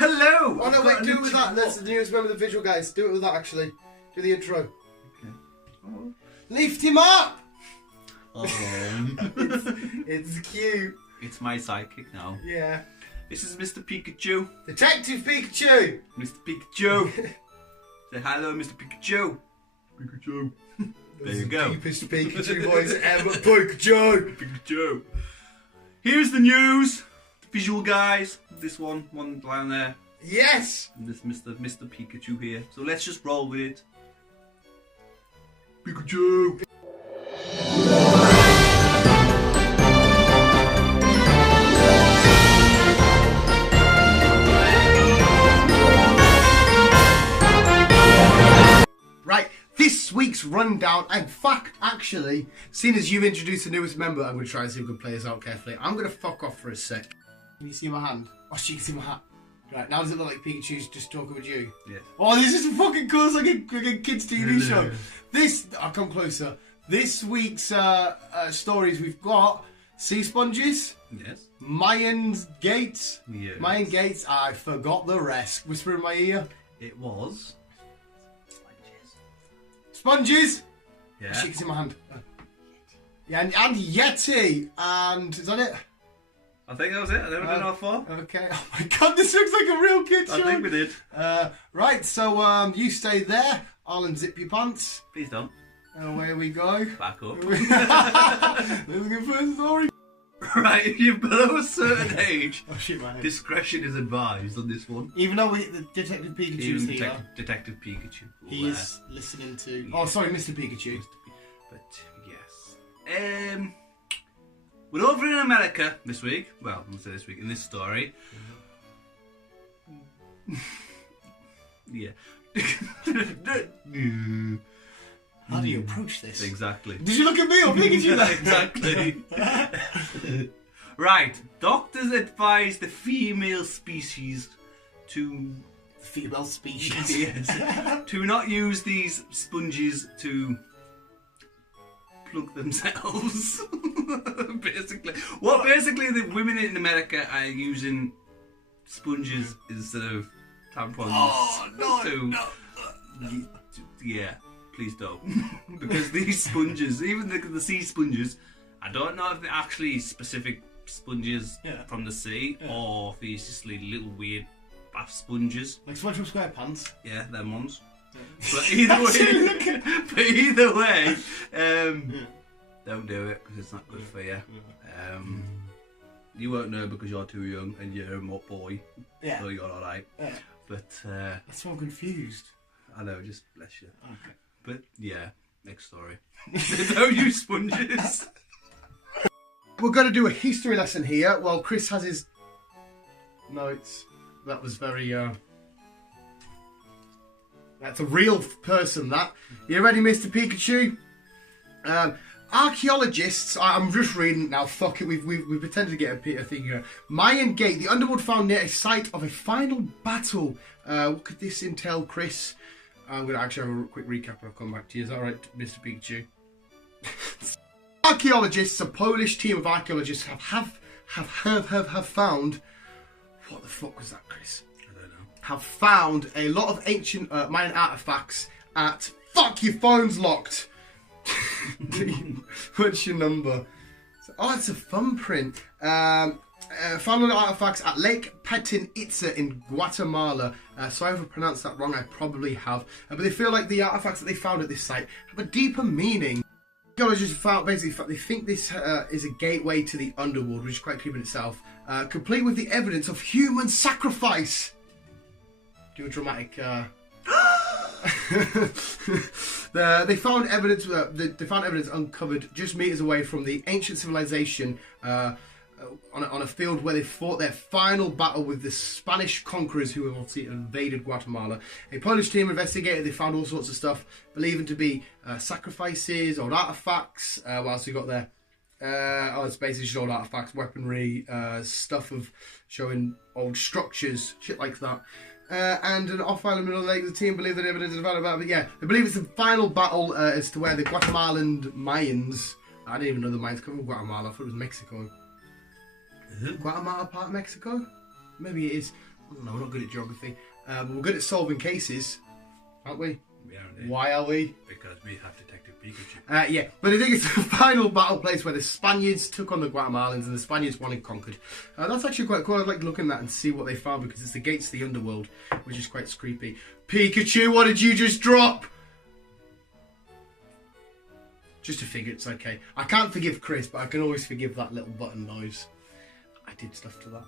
Hello! Oh no, wait, do it with that. That's the newest member of the visual, guys. Do it with that, actually. Do the intro. Okay. Oh. Lift him up! Oh. It's cute. It's my sidekick now. Yeah. This is Mr. Pikachu. Detective Pikachu! Mr. Pikachu. Say hello, Mr. Pikachu. Pikachu. There you go. Deepest Pikachu voice ever. Pikachu! Pikachu. Here's the news. Visual guys. This one down there. Yes! And this Mr. Pikachu here. So let's just roll with it. Pikachu. Right, this week's rundown, in fact, actually, seeing as you've introduced the newest member, I'm going to try and see if we can play this out carefully. I'm going to fuck off for a sec. Can you see my hand? Oh, she can see my hat. Right, now does it look like Pikachu's just talking with you? Yes. Oh, this is fucking cool. It's like a kid's TV show. I'll come closer. This week's stories we've got sea sponges. Yes. Mayan gates. Yes. Mayan gates. I forgot the rest. Whisper in my ear. It was. Sponges. Yeah. She can see my hand. Yeah, and Yeti. And is that it? I think that was it. I never did how far. Okay. Oh my god, this looks like a real kid show. I think we did. Right, so you stay there. I'll unzip your pants. Please don't. Away we go. Back up. Let's go for a story. Right, if you're below a certain age, Oh shit, my head. discretion is advised on this one. Even though the Detective Pikachu's Even here, Detective Pikachu. he is listening to... Oh, sorry, Mr. Pikachu. But, yes. We're over in America this week. Well, I'm going to say this week, in this story. Yeah. How do you approach this? Exactly. Did you look at me or Pikachu then? Exactly. Right. Doctors advise the female species to... Female species. Yes. To not use these sponges to plug themselves. Basically. What basically the women in America are using sponges instead of tampons. Oh, no, to, yeah. Please don't. Because these sponges, even the sea sponges, I don't know if they're actually specific sponges from the sea or if these just little weird bath sponges. Like SpongeBob SquarePants. Yeah, them ones. But either way, don't do it because it's not good for you. You won't know because you're too young and you're a boy. Yeah. So you're alright. Yeah. But that's why I'm confused. I know, just bless you. Okay. But yeah, next story. Don't use sponges. We're going to do a history lesson here. Well, Chris has his notes. That was very. That's a real person. That. You ready, Mr. Pikachu? Archaeologists. I'm just reading now. Fuck it. We pretended to get a thing here. Mayan Gate. The underwood found near a site of a final battle. What could this entail, Chris? I'm going to actually have a quick recap and I'll come back to you. Is that alright, Mr. Pikachu? Archaeologists, a Polish team of archaeologists have found... What the fuck was that, Chris? I don't know. Have found a lot of ancient Mayan artifacts at... Fuck, your phone's locked! What's your number? Oh, it's a thumbprint. Found a lot of artifacts at Lake Petin Itza in Guatemala. Sorry if I pronounced that wrong, I probably have. But they feel like the artifacts that they found at this site have a deeper meaning. Archaeologists found, basically, they think this is a gateway to the underworld, which is quite creepy in itself, complete with the evidence of human sacrifice. Do a dramatic... They found evidence. They found evidence uncovered just meters away from the ancient civilization on a field where they fought their final battle with the Spanish conquerors who obviously invaded Guatemala. A Polish team investigated. They found all sorts of stuff, believed to be sacrifices, old artifacts. Whilst we got there, it's basically just old artifacts, weaponry, stuff of showing old structures, shit like that. And an off-island middle of the lake. The team believe that evidence is about, but yeah, they believe it's the final battle as to where the Guatemalan Mayans. I didn't even know the Mayans come from Guatemala. I thought it was Mexico. Guatemala part of Mexico? Maybe it is. No, we're not good at geography. But we're good at solving cases, aren't we? We are indeed. Why are we? Because we have Detective Pikachu. Yeah, but I think it's the final battle place where the Spaniards took on the Guatemalans and the Spaniards won and conquered. That's actually quite cool. I'd like to look in that and see what they found because it's the gates to the underworld, which is quite creepy. Pikachu, what did you just drop? Just a figure, it's okay. I can't forgive Chris, but I can always forgive that little button noise. I did stuff to that.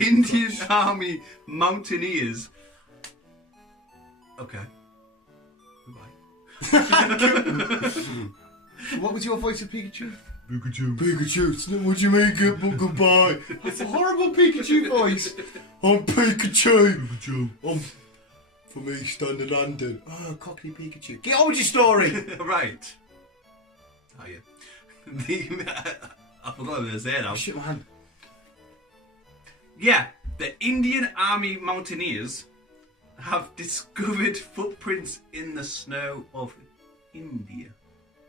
Indian Army Mountaineers. Okay. Goodbye. What was your voice of Pikachu? Pikachu. Pikachu, would you make it? But goodbye. That's a horrible Pikachu voice. I'm Pikachu. I'm from East London. Oh, Cockney Pikachu. Get on with your story. Right. Oh yeah. I forgot what I was going to say now. Shit, man. Yeah, the Indian Army Mountaineers have discovered footprints in the snow of India.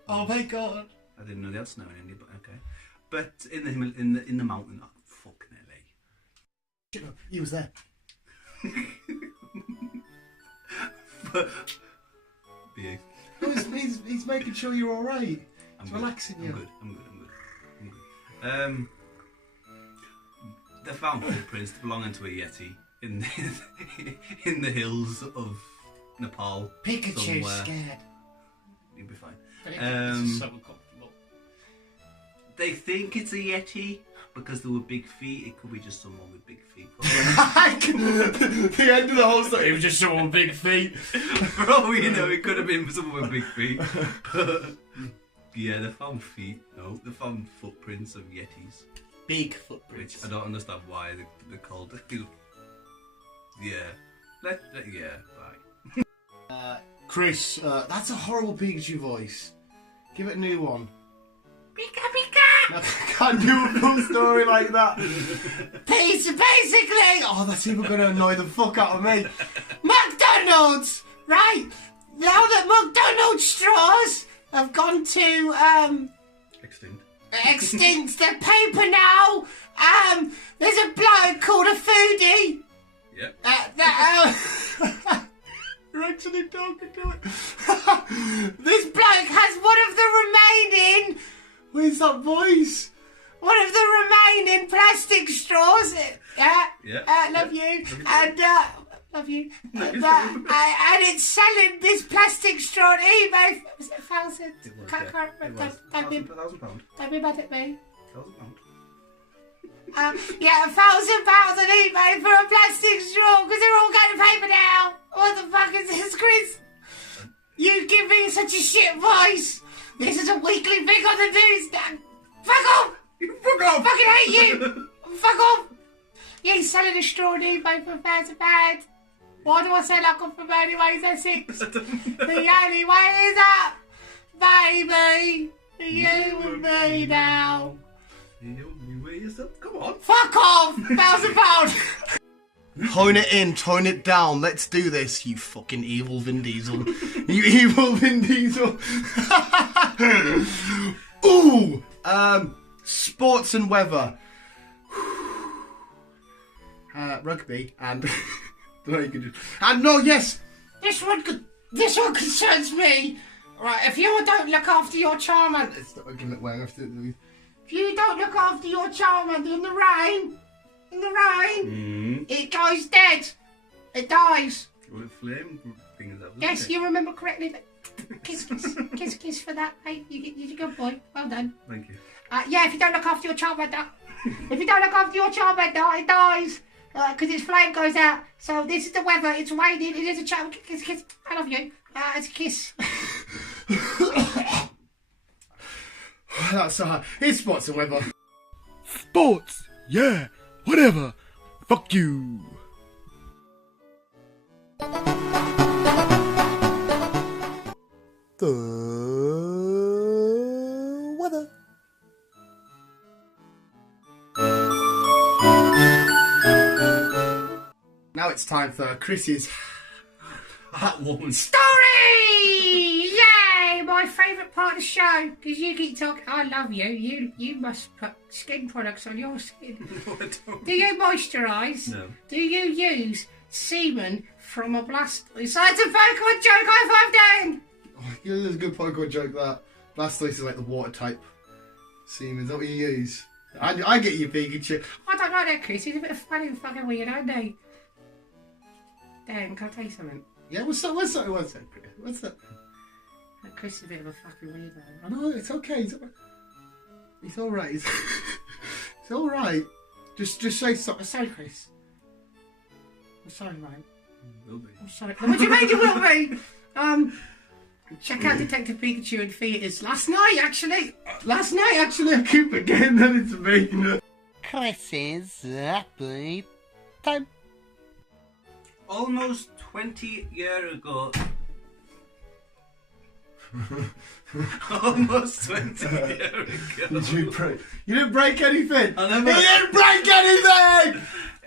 Oh my god. I didn't know they had snow in India, but okay. But in the mountain, oh, fucking LA. Shit, he was there. But yeah. He's making sure you're all right. He's good. relaxing you. I'm good. They found footprints belonging to a yeti in the hills of Nepal. Pikachu's somewhere. scared. You'll be fine. This is so uncomfortable. They think it's a yeti because there were big feet. It could be just someone with big feet. The end of the whole story, it was just someone with big feet. For all we know, it could have been someone with big feet. Yeah, they found feet. No, they found footprints of yetis. Big footprints. Which I don't understand why they're called. Yeah. Yeah, bye. Chris, that's a horrible Pikachu voice. Give it a new one. Pika Pika! No, I can't do a full story like that. Basically, Oh, that's even going to annoy the fuck out of me. McDonald's! Right, now that McDonald's straws have gone to, extinct, they're paper now. There's a bloke called a foodie. Yep. You're actually talking to it. This bloke has one of the remaining, Where's that voice? plastic straws. Yeah. Love you. And, love you. And it's selling this plastic straw on eBay. Was it 1,000? Can't remember. Don't be mad at me. Yeah, £1,000 on eBay for a plastic straw because they're all going to paper now. What the fuck is this, Chris? You give me such a shit voice. This is a weekly thing on the news now. Fuck off! Fuck off! I fucking hate you! Fuck off! He's selling a straw on eBay for £1,000. Why do I say like I'm from anyways, Essex? The only way is up, baby. You and me now. Come on. Fuck off! £1,000. Tone it down. Let's do this, you fucking evil Vin Diesel. You evil Vin Diesel. Ooh! Sports and weather. Rugby and... and no, yes! This one concerns me. Right, if you don't look after your Charmander... It's not giving it away. If you don't look after your Charmander in the rain, it goes dead. It dies. Well, it flame things up, Yes, it? you remember correctly. Kiss for that, mate. You're a good boy. Well done. Thank you. Yeah, if you don't look after your Charmander, it dies. Because its flame goes out. So this is the weather. It's raining. It is a chat. Kiss. I love you. It's a kiss. That's so hard. It's sports and weather. Sports, yeah, whatever. Fuck you. The weather. Now it's time for Chris's Hot woman. Story! Yay! My favourite part of the show because you keep talking. I love you. You must put skin products on your skin. No, I don't. Do you moisturise? No. Do you use semen from a Blastoise? That's a Pokemon joke. High five, Dan. Oh, yeah, there's a good Pokemon joke that Blastoise is like the water type semen. Is that what you use? I get you, Pikachu. I don't like that, Chris. He's a bit of funny and fucking weird, aren't he? Dan, can I tell you something? Yeah, what's that? What's that? Chris is a bit of a fucking weirdo. I know, it's okay. It's all right. It's all right. Just say something. I'm sorry, Chris. I'm sorry, mate. Will be. I'm sorry. What do you mean you will be? Check out Detective Pikachu in theatres last night, actually. I keep forgetting that it's me. Chris's happy time. Almost 20 years ago. Almost 20 years ago. You didn't break anything. I never- You didn't break anything.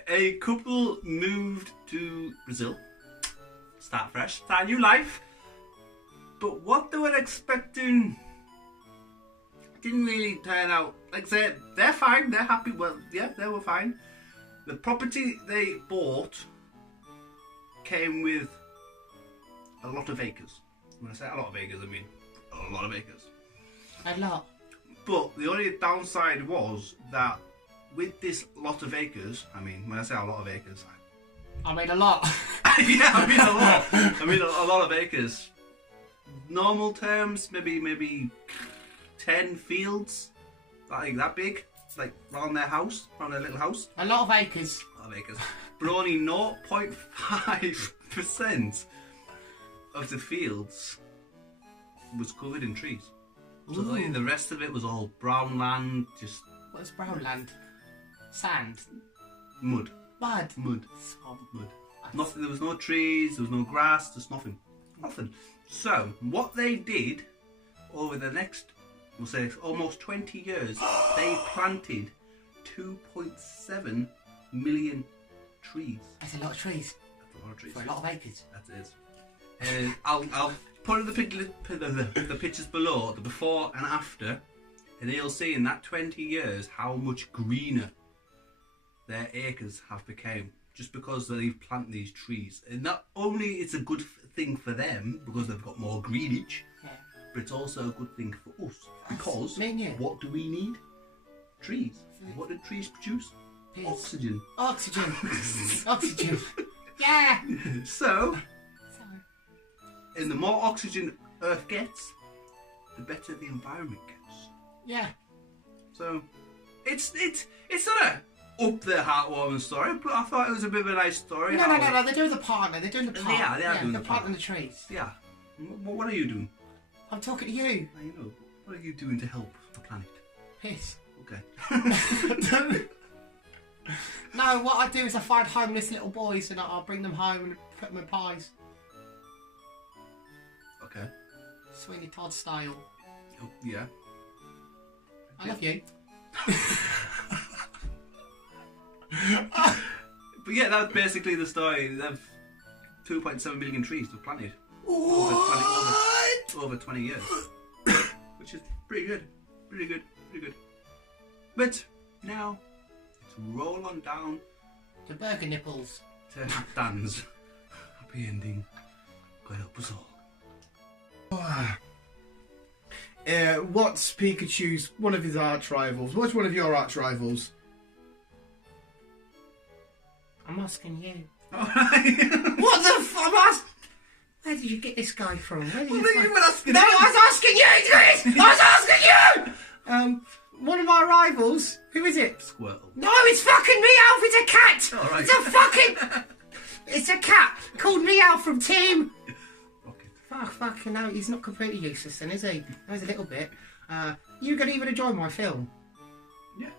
A couple moved to Brazil. Start fresh. Start a new life. But what they were expecting didn't really turn out. Like I said, they're fine. They're happy. Well, yeah, they were fine. The property they bought came with a lot of acres. When I say a lot of acres, I mean a lot of acres. A lot. But the only downside was that with this lot of acres, I mean, when I say a lot of acres, I mean a lot. yeah, I mean a lot. I mean a lot of acres. Normal terms, maybe 10 fields, like that big, like around their house, around their little house. A lot of acres. A lot of acres. But only 0.5% of the fields was covered in trees. So Ooh. the rest of it was all brown land, just What's brown land? Sand. mud. Mud. Mud. Swamp. Mud. Nothing. There was no trees. There was no grass. Just nothing. Nothing. So what they did over the next, we'll say, almost 20 years, they planted 2.7 million trees. That's a lot of trees. That's a lot of trees. For a lot of acres. That is. I'll put the pictures below, the before and after, and you'll see in that 20 years how much greener their acres have become just because they've planted these trees. And not only it's a good thing for them because they've got more greenage, Yeah. but it's also a good thing for us because Me and you. what do we need? Trees. What do trees produce? Piss. Oxygen. Oxygen. Oxygen. Yeah. So, Sorry. and the more oxygen Earth gets, the better the environment gets. Yeah. So, it's not a up their heartwarming story, but I thought it was a bit of a nice story. No. They're doing the partner. They're doing the part. They are doing the they're part. planting the trees. Yeah. What are you doing? I'm talking to you. I know. What are you doing to help the planet? Piss. Okay. No, what I do is I find homeless little boys and I'll bring them home and put them in pies. Okay. Sweeney Todd style. Oh, yeah. I love you. But yeah, that's basically the story. They have 2.7 million trees they've planted over 20 years, which is pretty good. But now let's roll on down The burger nipples. to Dan's happy ending. God help us all. What's Pikachu's one of his arch rivals? What's one of your arch rivals? I'm asking you. Alright. What the fuck? Where did you get this guy from? Where did Well, you you find... were asking No, him. I was asking you, Chris! I was asking you! One of my rivals. Who is it? Squirtle. No, it's fucking Meowth. It's a cat. All right. It's a fucking... It's a cat called Meowth from Team... Rocket. Fucking no, he's not completely useless then, is he? There's a little bit. You gonna even enjoy my film? Yeah.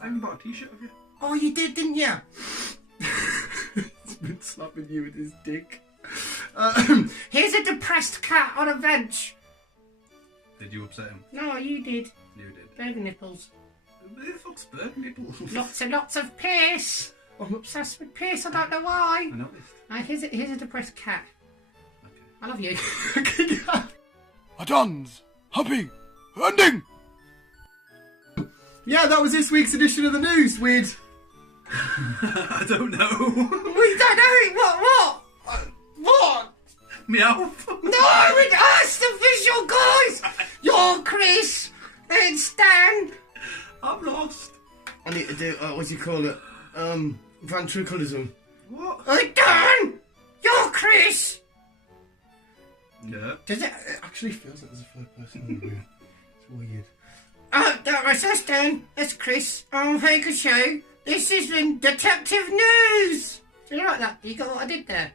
I haven't bought a t-shirt of you. Oh, you did, didn't you? He's been slapping you with his dick. Here's a depressed cat on a bench. Did you upset him? No, you did. You did. Burger nipples. Who the fuck's bird nipples? Lots and lots of piss. I'm obsessed with piss. I don't know why. I noticed. Here's a depressed cat. Okay. I love you. a dance, happy ending. Yeah, that was this week's edition of the news. Weird. I don't know. We don't know what? Meow. No, it us, the visual guys. You're Chris. It's Dan. I'm lost. I need to do, what do you call it? Ventriculism. What? Dan. You're Chris. Yeah. Does it actually feels like there's a third person in the room? It's weird. That's Dan. That's Chris. Hey, good show. This is the Detective News. Do you like that? You got what I did there?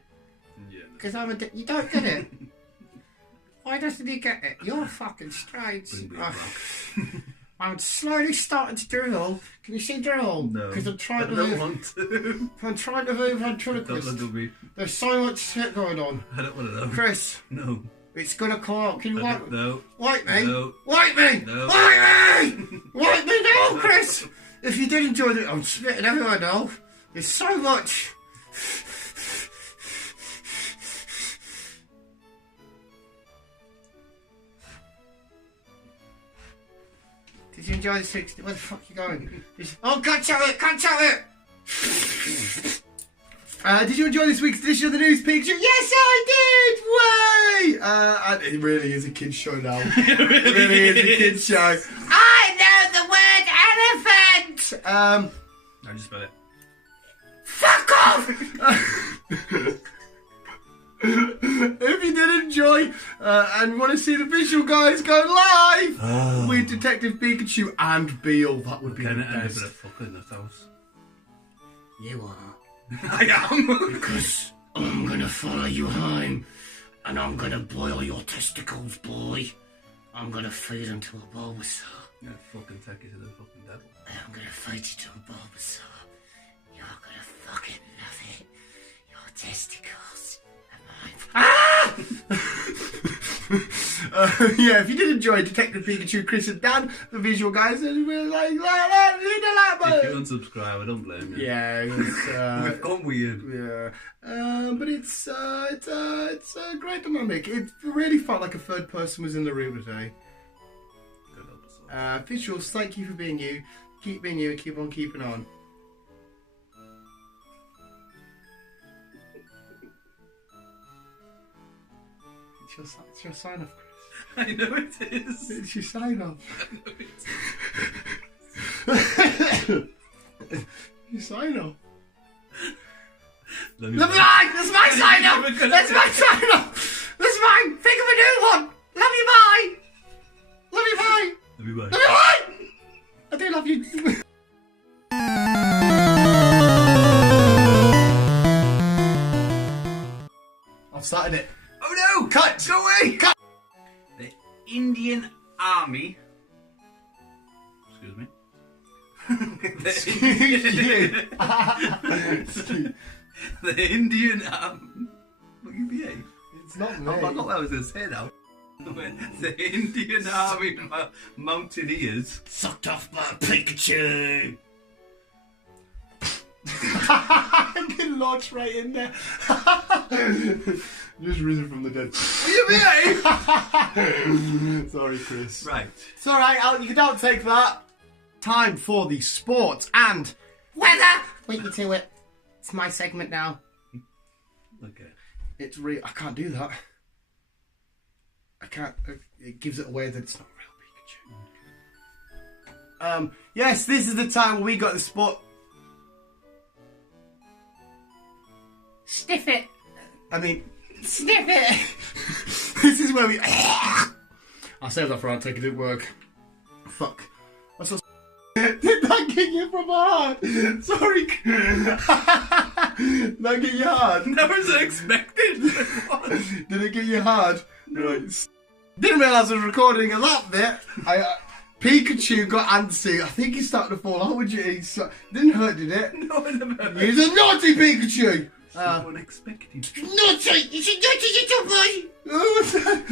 Yeah. Because you don't get it. Why doesn't he get it? You're fucking strange. I'm slowly starting to drool. Can you see drool? No. Because I'm trying to I don't move. want to. I'm trying to move Don't ventriloquist. look at me. There's so much shit going on. I don't want to know. Chris, No. it's gonna come out. Can you I wipe don't know. Wipe me? No. Wipe me! No. Wipe me! Wipe me now, Chris! If you did enjoy it, I'm spitting everywhere now. There's so much. Did you enjoy the 60? Where the fuck are you going? Oh, catch up it! Catch up it! Did you enjoy this week's edition of the news, Pikachu? Yes, I did! Way! And it really is a kid's show now. It really is a kid's show. I know the word elephant! I just spell it. Fuck off! If you did enjoy and want to see the visual guys go live with Detective Pikachu and Beale, that would be the Can it end up best. in a fucking nut house? You are. I am. Because I'm gonna follow you home and I'm gonna boil your testicles, boy. I'm gonna feed them to a Bulbasaur. I'm gonna fucking take you to the fucking devil. And I'm gonna feed you to a Bulbasaur. You're gonna fucking love it. Your testicles are mine. Ah! Yeah, if you did enjoy Detective Pikachu, Chris and Dan, the visual guys, and we're like, hit the like If button. you unsubscribe, I don't blame you. Yeah, We've gone weird. yeah, but it's a great dynamic. It really felt like a third person was in the room today. Good episode. Visuals, thank you for being you. Keep being you and keep on keeping on. It's your sign off, Chris. I know it is. It's your sign off. Your sign off. Let me That's mine! That's my sign up! That's my sign up! That's mine! Think of a new one! Love you, bye! Love you, bye! Let me Love buy. you, bye! I do love you. I've started it. Oh no! Cut! Go away! Cut! The Indian Army. Excuse me. The Indian Army. Look, you behave. It's not me. I forgot what I was going to say now. The Indian Army Mountaineers. Sucked off by Pikachu! I can launch right in there. Just risen from the dead. Will you behave? Sorry, Chris. Right. It's alright, you don't take that. Time for the sports and Weather! Beat you to it. It's my segment now. Okay. it's real. I can't do that. I can't. It gives it away that it's not real Pikachu. Yes, this is the time where we got the sport. Sniff it. I mean, Sniff it. this is where we. I'll save that for our take. It didn't work. Fuck. I saw. Did that get you from hard? Sorry. Did that get you hard? That was unexpected. Did it get you hard? Right. Didn't realise I was recording at that bit. Pikachu got antsy. I think he's starting to fall out with you. Didn't hurt, did it? No, I never. He's a naughty Pikachu. So unexpected. Naughty! It's a naughty little boy! Oh, what's that?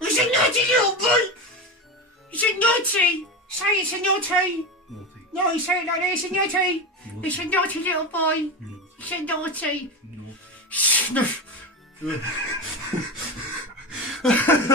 It's a naughty little boy! It's a naughty! Say it's a naughty! Naughty. No, you say it like this, it's a naughty! Naughty. It's a naughty little boy! Naughty. It's a naughty! Naughty. Sniff! Bye.